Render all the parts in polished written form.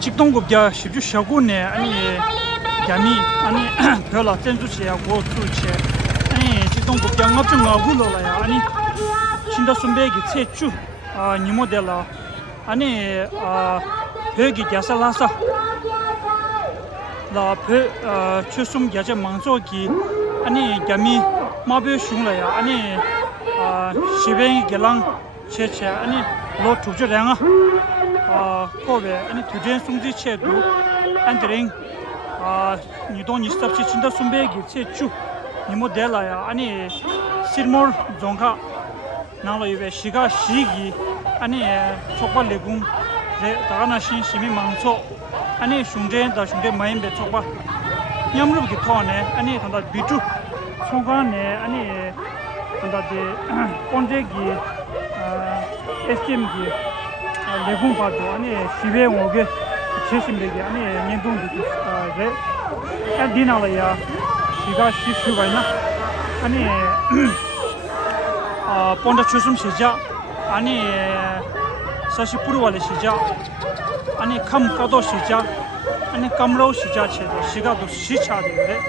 직동급자 십주 샤고네 아니 야미 아니 별로 전주시야 고추체 아니 직동급자 업종 가불러야 아니 신다 순배기 최주 니모델라 아니 벽이 야살라서 라페 추숨 야제 망조기 아니 야미 마베 슝라야 아니 시베이 gelang cheche 아니 로 투저량아 코베 아니 투제 숭지 체도 안드링 니돈 니스탑치 친다 숨베기 체추 니모델라야 아니 실몰 종가 나로이베 시가 시기 아니 속바 레궁 레 다가나신 시미 망초 아니 슝제 다 슝제 마임베 속바 냠르기 토네 아니 단다 비투 송가네 아니 단다데 온제기 에스팀기 레궁 바도 아니 시베 오게 제심되게 아니 년동도 레 디나라야 시가 시슈가이나 아니 본다 추숨 시자 아니 사시 पुरवाले 시자 아니 컴 가도 시자 아니 컴로 시자 체도 시가도 시차되는데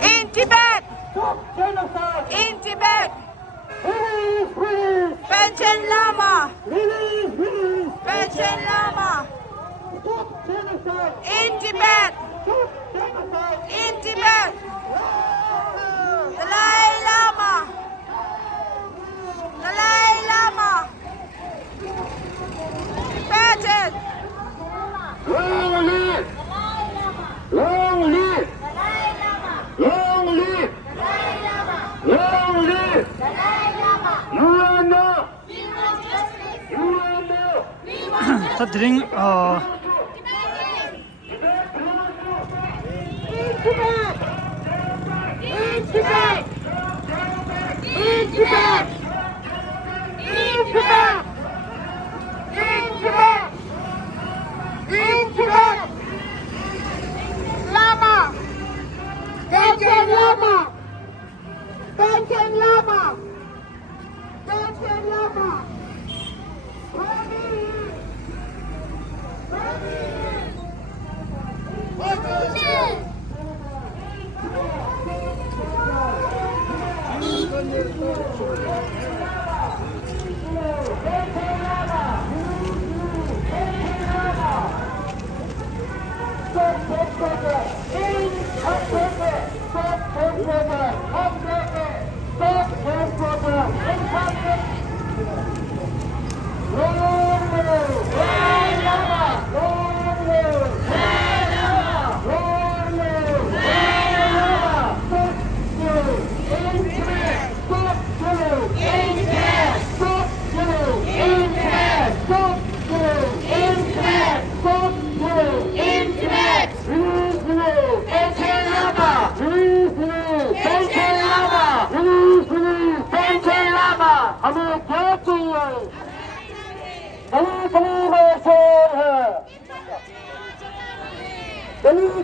In Tibet! In Tibet! Panchen Lama! Panchen Lama! In Tibet! In Tibet! Dalai Lama! Dalai Lama! Tibetan! Long live! Long live! Long live! Long live! Yuranda! Yuranda! 다 드링 In Tibet! In Tibet! In Tibet! In Tibet! In Tibet! Lama! Panchen Lama! Panchen Lama! Panchen Lama!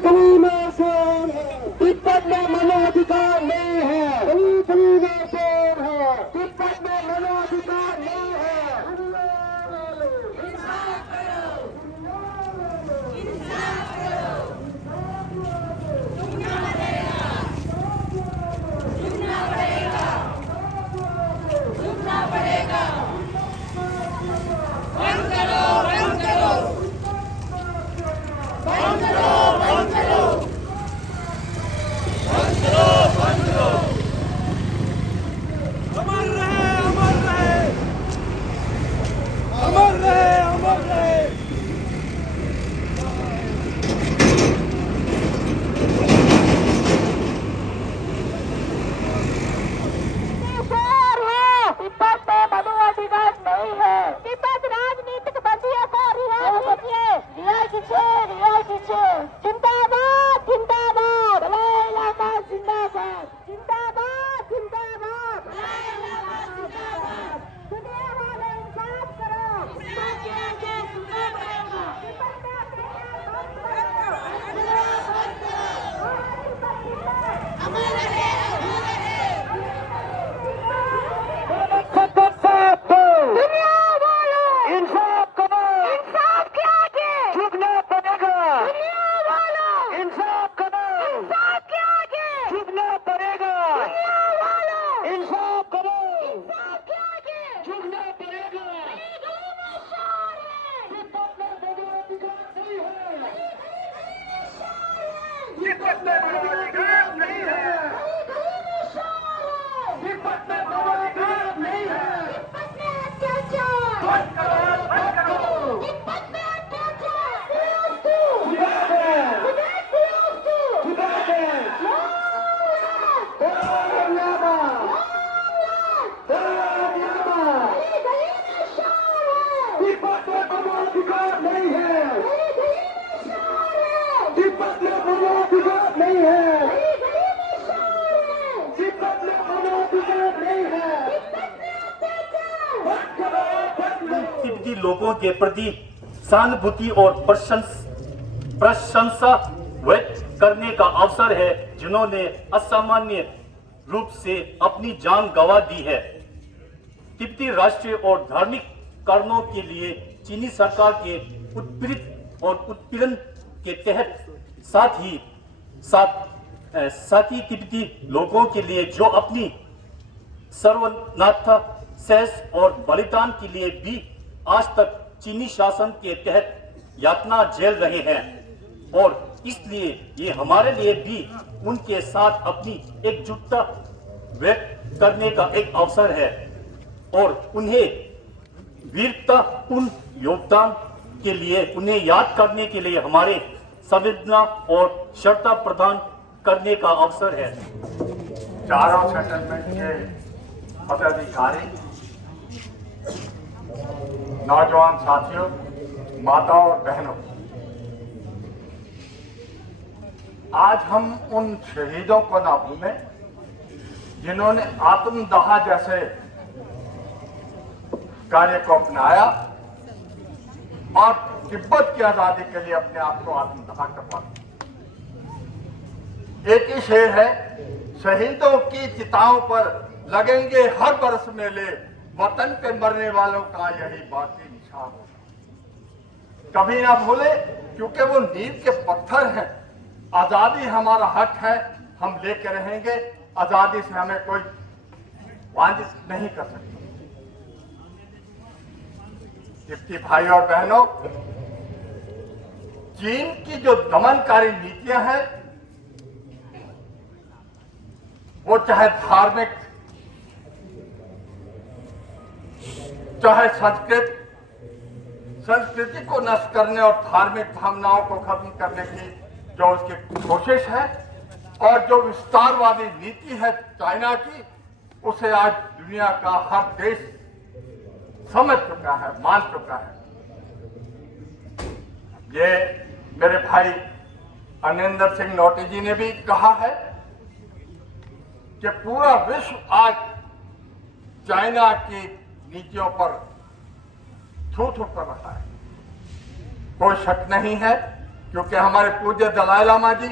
गली में शेर है, तिब्बत में मनाधिकार नहीं है। गली में शेर है, तिब्बत में मनाधिकार नहीं है। तिब्बत में मानवाधिकार नहीं है। तिब्बत में अत्याचार, बंद करो, बंद करो। तिब्बत में अत्याचार, फिरोजपुर, खुदा है, खुदा फिरोजपुर, खुदा है। लाला, लामा, लाला, लामा। ये गली में शान है, तिब्बत में मानवाधिकार नहीं है। ये गली में शान है, तिब्बत में मानवाधिकार नहीं है। ये गली में शान है, तिब्बत में मानवाधिकार नहीं है। तिब्बत में अत्याचार, बंद करो, बंद करो। तिब्बती लोगों के प्रति सहानुभूति और प्रशंसा व्यक्त करने का अवसर है, जिन्होंने असामान्य रूप से अपनी जान गंवा दी है। तिब्बती राष्ट्रीय और धार्मिक कारणों के लिए चीनी सरकार के उत्पीड़ित और उत्पीड़न के तहत साथ ही तिब्बती लोगों के लिए जो अपनी सर्वनाथा सहस और बलिदान के लिए भी आज तक चीनी शासन के तहत यातना झेल रहे हैं, और इसलिए ये हमारे लिए भी उनके साथ अपनी एकजुटता व्यक्त करने का एक अवसर है और उन्हें वीरतापूर्ण योगदान के लिए उन्हें याद करने के लिए हमारे संवेदना और श्रद्धा प्रदान करने का अवसर है। चारों सेटलमेंट के पदाधिकारी, नौजवान साथियों, माताओं और बहनों, आज हम उन शहीदों को ना भूलें जिन्होंने आत्मदाह जैसे कार्य को अपनाया और तिब्बत की आजादी के लिए अपने आप को आत्मदाह करवा दिया। एक ही शेर है, शहीदों की चिताओं पर लगेंगे हर बरस मेले, वतन पे मरने वालों का यही बाकी निशान होगा। कभी ना भूले, क्योंकि वो नींव के पत्थर हैं। आजादी हमारा हक है, हम लेके रहेंगे। आजादी से हमें कोई वांछित नहीं कर सकता। तिब्बती भाई और बहनों, चीन की जो दमनकारी नीतियां हैं, वो चाहे धार्मिक, चाहे संस्कृति को नष्ट करने और धार्मिक भावनाओं को खत्म करने की जो उसकी कोशिश है, और जो विस्तारवादी नीति है चाइना की, उसे आज दुनिया का हर देश समझ चुका है, मान चुका है। ये मेरे भाई अनिंदर सिंह नोटी जी ने भी कहा है कि पूरा विश्व आज चाइना की नीतियों पर थू-थू कर रहा है। कोई शक नहीं है, क्योंकि हमारे पूज्य दलाई लामा जी,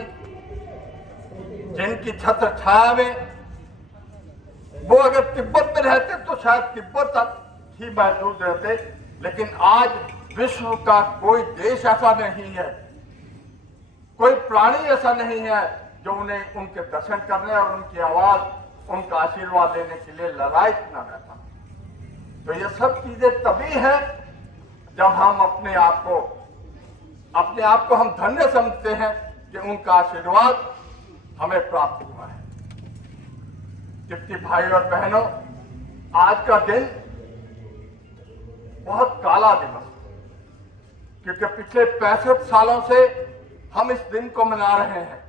जिनकी छत्र छाया में वो अगर तिब्बत में रहते तो शायद तिब्बत तक ही महदूद रहते, लेकिन आज विश्व का कोई देश ऐसा नहीं है, कोई प्राणी ऐसा नहीं है जो उन्हें उनके दर्शन करने और उनकी आवाज, उनका आशीर्वाद लेने के लिए ललायत न रहता। तो ये सब चीजें तभी है जब हम अपने आप को हम धन्य समझते हैं कि उनका आशीर्वाद हमें प्राप्त हुआ है। तिब्बती भाई और बहनों, आज का दिन बहुत काला दिवस है, क्योंकि पिछले 65 सालों से हम इस दिन को मना रहे हैं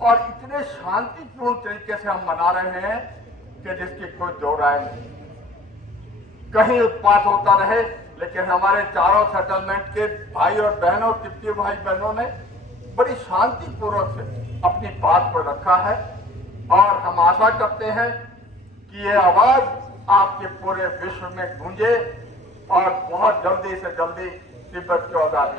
और इतने शांतिपूर्ण तरीके से हम मना रहे हैं कि जिसकी कोई दो राय नहीं। कहीं उत्पात होता रहे, लेकिन हमारे चारों सेटलमेंट के भाई और बहनों, तिब्बती भाई बहनों ने बड़ी शांतिपूर्वक से अपनी बात पर रखा है, और हम आशा करते हैं कि ये आवाज आपके पूरे विश्व में गूंजे और बहुत जल्दी से जल्दी तिब्बत की आजादी।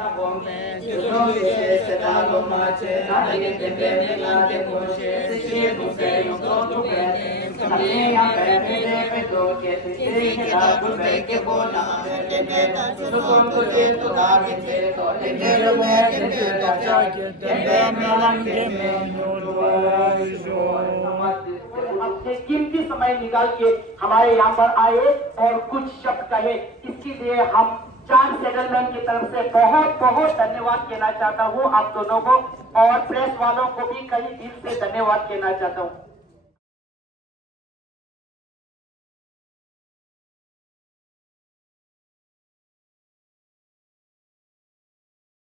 अपने कीमती समय निकाल के हमारे यहाँ पर आए और कुछ शब्द कहे, इसके लिए हम चार सेटलमेंट की तरफ से बहुत बहुत धन्यवाद कहना चाहता हूँ आप दोनों को, और प्रेस वालों को भी कई दिल से धन्यवाद कहना चाहता हूँ।